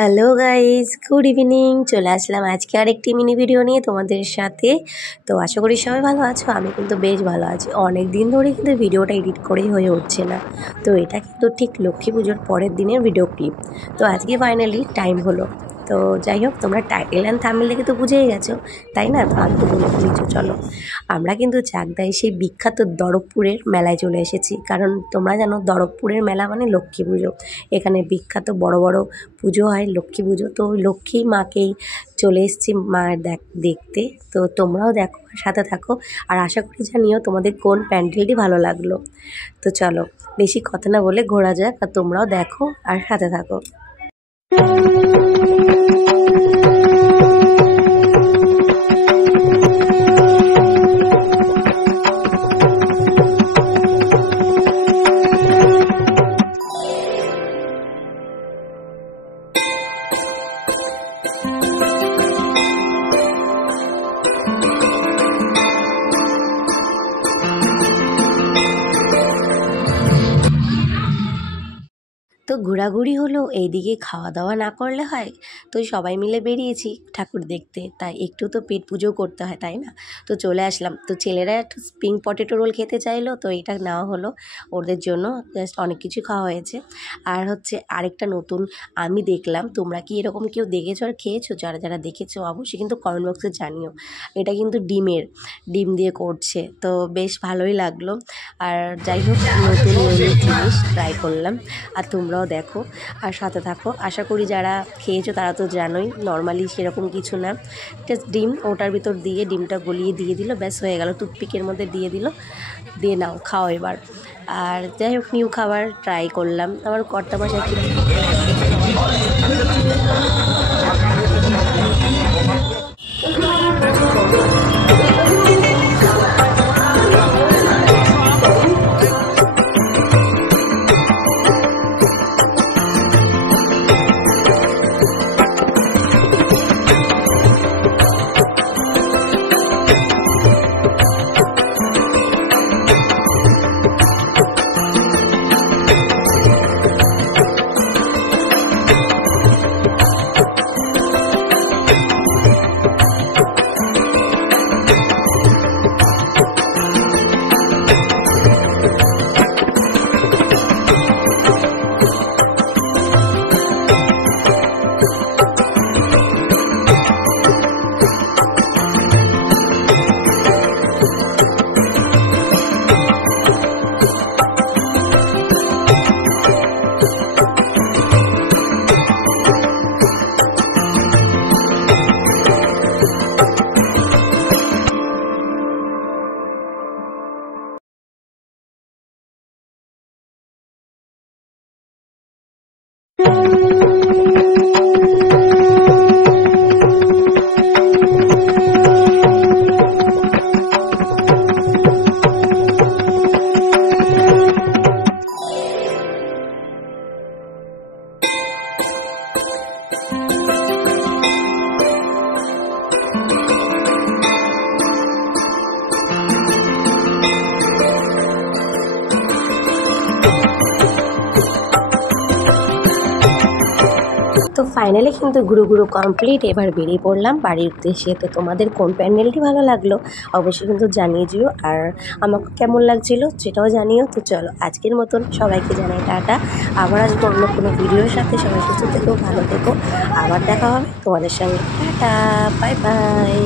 Hello guys, good evening. চলে আসলাম আজকে আরেকটি মিনি ভিডিও নিয়ে তোমাদের সাথে। তো আশা করি সবাই ভালো আছো। আমি কিন্তু বেশ ভালো আছি। অনেক দিন ধরে কিন্তু ভিডিওটা এডিট করেই হয়ে উঠছে না। তো এটা কিন্তু ঠিক লক্ষ্মী পুজোর পরের দিনের ভিডিও ক্লিপ। তো আজকে ফাইনালি টাইম হলো। তো যাই হোক, তোমরা টাইটেল অ্যান্ড থাম্বনেল দেখে তো বুঝেই গেছো, তাই না? তো আমি তো বলে ফেলেছো। চলো, আমরা কিন্তু চাকদায় সেই বিখ্যাত দরবপুরের মেলায় চলে এসেছি। কারণ তোমরা জানো, দরবপুরের মেলা মানে লক্ষ্মী পুজো। এখানে বিখ্যাত বড় বড় পুজো হয়, লক্ষ্মী পুজো। তো ওই লক্ষ্মী মাকেই চলে এসেছি মায়ের দেখতে। তো তোমরাও দেখো, সাথে থাকো। আর আশা করি জানিও তোমাদের কোন প্যান্ডেলটি ভালো লাগলো। তো চলো, বেশি কথা না বলে ঘোরা যাক, আর তোমরাও দেখো আর সাথে থাকো। তো ঘোরাঘুরি হলো, এইদিকে খাওয়া দাওয়া না করলে হয়। তো সবাই মিলে বেরিয়েছি ঠাকুর দেখতে, তাই একটু তো পেট পুজো করতে হয়, তাই না? তো চলে আসলাম। তো ছেলেরা একটু স্প্রিং পটেটো রোল খেতে চাইলো, তো এটা নেওয়া হলো ওদের জন্য। জাস্ট অনেক কিছু খাওয়া হয়েছে। আর হচ্ছে আরেকটা নতুন আমি দেখলাম, তোমরা কি এরকম কেউ দেখেছো আর খেয়েছো? যারা যারা দেখেছো অবশ্যই কিন্তু কমেন্ট বক্সে জানিও। এটা কিন্তু ডিম দিয়ে করছে, তো বেশ ভালোই লাগলো। আর যাই হোক, নতুন জিনিস ট্রাই করলাম। আর তোমরাও দেখো আর সাথে থাকো। আশা করি যারা খেয়েছো তারা তো জানোই, নর্মালি সেরকম কিছু না, জাস্ট ডিম ওটার ভিতর দিয়ে ডিমটা গলিয়ে দিয়ে দিল, ব্যাস হয়ে গেল। টুথপিকের মধ্যে দিয়ে দিল, দিয়ে নাও খাও এবার। আর যাই হোক, নিউ খাবার ট্রাই করলাম। আমার কর্তামশাই তো ফাইনালি কিন্তু ঘুরু কমপ্লিট। এবার বেরিয়ে পড়লাম বাড়ির উদ্দেশ্যে। তো তোমাদের কোন প্যান্ডেলটি ভালো লাগলো অবশ্যই কিন্তু জানিয়ে দিও, আর আমাকে কেমন লাগছিলো সেটাও জানিও। তো চলো, আজকের মতন সবাইকে জানাই টাটা। আবার আসবো অন্য কোনো ভিডিওর সাথে। সবাই সুস্থ থেকো, ভালো থেকো। আবার দেখা হবে তোমাদের সঙ্গে। Tata, bye bye.